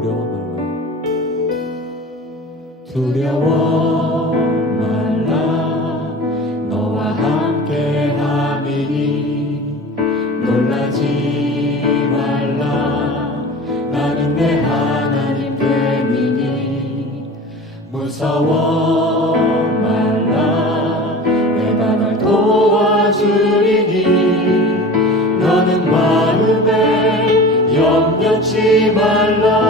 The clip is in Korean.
두려워 말라 두려워 말라 너와 함께 함이니 놀라지 말라. 나는 내 하나님 됨이니 무서워 말라. 내가 날 도와주리니 너는 마음에 염려치 말라.